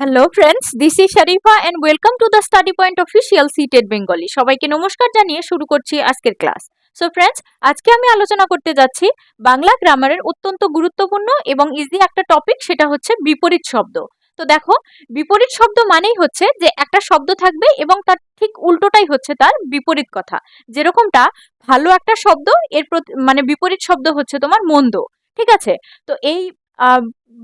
Hello friends, this is Sharifa and welcome to the study point official seated Bengali. সবাইকে নমস্কার জানিয়ে শুরু করছি আজকের ক্লাস। সো ফ্রেন্ডস, আজকে আমি আলোচনা করতে যাচ্ছি বাংলা গ্রামারের অত্যন্ত গুরুত্বপূর্ণ এবং ইজি একটা টপিক, সেটা হচ্ছে বিপরীত শব্দ। তো দেখো, বিপরীত শব্দ মানেই হচ্ছে যে একটা শব্দ থাকবে এবং তার ঠিক উল্টোটাই হচ্ছে তার বিপরীত কথা। যেরকমটা ভালো একটা শব্দ, এর মানে বিপরীত শব্দ হচ্ছে তোমার মন্দ। ঠিক আছে? তো এই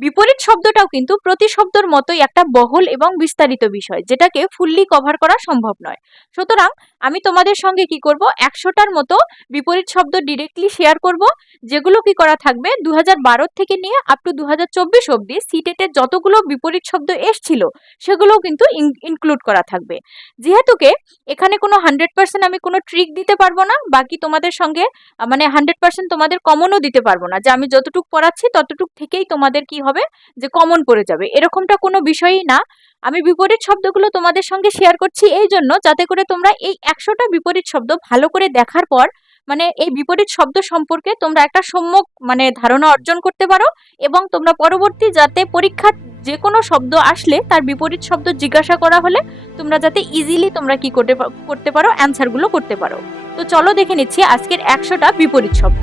বিপরীত শব্দটাও কিন্তু প্রতিশব্দর মতোই একটা বহল এবং বিস্তারিত বিষয়, যেটাকে ফুললি কভার করা সম্ভব নয়। সুতরাং আমি তোমাদের সঙ্গে কি করব, 100টার মতো বিপরীত শব্দ ডিরেক্টলি শেয়ার করব, যেগুলো কি করা থাকবে 2012 থেকে নিয়ে আপ টু 2024 অবধি সিটেটের যতগুলো বিপরীত শব্দ এসছিল সেগুলোও কিন্তু ইনক্লুড করা থাকবে। যেহেতুকে এখানে কোনো 100% আমি কোনো ট্রিক দিতে পারবো না, বাকি তোমাদের সঙ্গে মানে 100% তোমাদের কমনও দিতে পারবো না, যে আমি যতটুক পড়াচ্ছি ততটুক থেকেই তোমাদের কি হবে যে কমন পড়ে যাবে, এরকমটা কোনো বিষয়ই না। আমি বিপরীত শব্দগুলো তোমাদের সঙ্গে শেয়ার করছি এই জন্য, যাতে করে তোমরা এই 100টা বিপরীত শব্দ ভালো করে দেখার পর মানে এই বিপরীত শব্দ সম্পর্কে তোমরা একটা সম্যক মানে ধারণা অর্জন করতে পারো, এবং তোমরা পরবর্তী যাতে পরীক্ষার যে কোনো শব্দ আসলে তার বিপরীত শব্দ জিজ্ঞাসা করা হলে তোমরা যাতে ইজিলি তোমরা কি করতে পারো, অ্যান্সারগুলো করতে পারো। তো চলো দেখে নিচ্ছি আজকের 100টা বিপরীত শব্দ।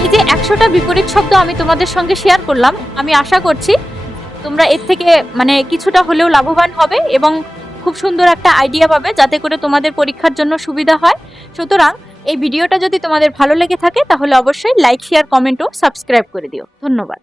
এই যে 100টা বিপরীত শব্দ আমি তোমাদের সঙ্গে শেয়ার করলাম, আমি আশা করছি তোমরা এর থেকে মানে কিছুটা হলেও লাভবান হবে এবং খুব সুন্দর একটা আইডিয়া পাবে, যাতে করে তোমাদের পরীক্ষার জন্য সুবিধা হয়। সুতরাং এই ভিডিওটা যদি তোমাদের ভালো লেগে থাকে তাহলে অবশ্যই লাইক, শেয়ার, কমেন্ট ও সাবস্ক্রাইব করে দিও। ধন্যবাদ।